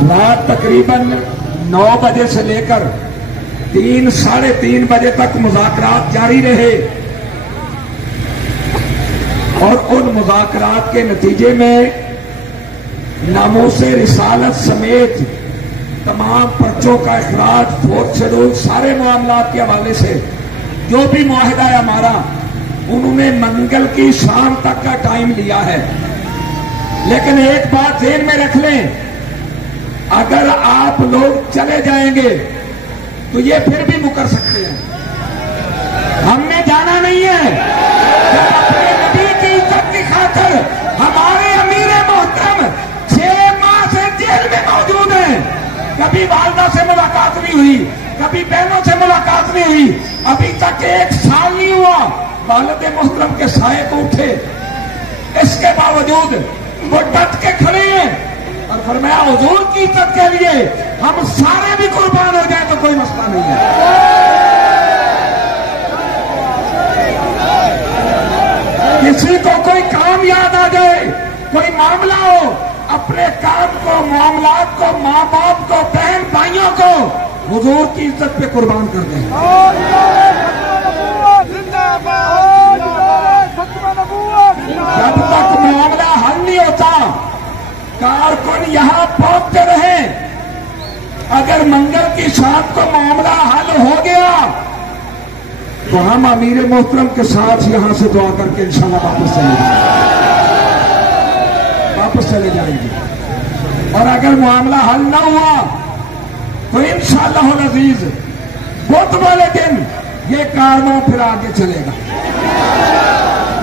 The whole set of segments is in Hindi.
रात तकरीबन 9 बजे से लेकर 3 साढ़े 3 बजे तक मुज़ाकरात जारी रहे और उन मुज़ाकरात के नतीजे में नामूसे रिसालत समेत तमाम पर्चों का इखराज, फोर्थ शेड्यूल, सारे मामलात के हवाले से जो भी मुआहिदा है हमारा, उन्होंने मंगल की शाम तक का टाइम लिया है। लेकिन एक बात ध्यान में रख लें, अगर आप लोग चले जाएंगे तो ये फिर भी मुकर सकते हैं। हमने जाना नहीं है। जब अपने नबी की इज्जत की खातिर हमारे अमीर मोहतरम 6 माह से जेल में मौजूद हैं, कभी वालदा से मुलाकात नहीं हुई, कभी बहनों से मुलाकात नहीं हुई, अभी तक 1 साल नहीं हुआ वालिद मोहतरम के साये को उठे। इसके बावजूद वो डट के खड़े हैं और फरमाया हुजूर की इज्जत के लिए हम सारे भी कुर्बान हो जाए तो कोई मसला नहीं है। किसी को कोई काम याद आ जाए, कोई मामला हो, अपने काम को, मामलात को, माँ बाप को, बहन भाइयों को हुजूर की इज्जत पे कुर्बान कर दें। जब तक मामला हल नहीं होता, कारकुन यहां पहुंचते रहे। अगर मंगल की शाम को मामला हल हो गया तो हम अमीर मोहतरम के साथ यहां से दुआ करके इंशाल्लाह वापस चले जाएंगे। और अगर मामला हल ना हुआ तो इंशाअल्लाह अज़ीज बुध वाले दिन ये कारवां फिर आगे चलेगा,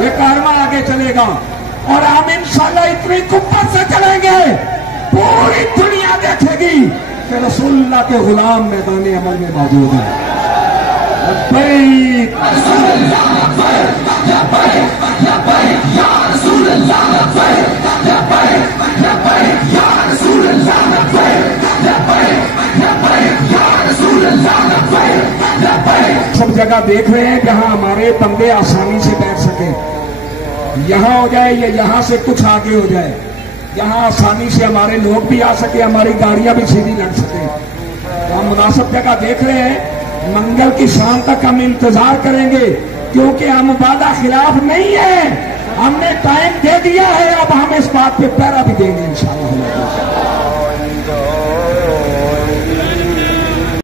ये कारवां आगे चलेगा और हम इंशाअल्लाह इतनी कुव्वत से चलेंगे, पूरी दुनिया देखेगी कि रसूलुल्लाह के गुलाम मैदान अमल में मौजूद है। सब जगह देख रहे हैं जहां हमारे बंदे आसानी से बैठ सके, यहां हो जाए या यहां से कुछ आगे हो जाए, यहां आसानी से हमारे लोग भी आ सके, हमारी गाड़ियां भी सीधी लग सके। तो हम मुनासिब जगह देख रहे हैं। मंगल की शाम तक हम इंतजार करेंगे क्योंकि हम वादा खिलाफ नहीं है, हमने टाइम दे दिया है। अब हम इस बात पे पहरा भी देंगे इंशाअल्लाह।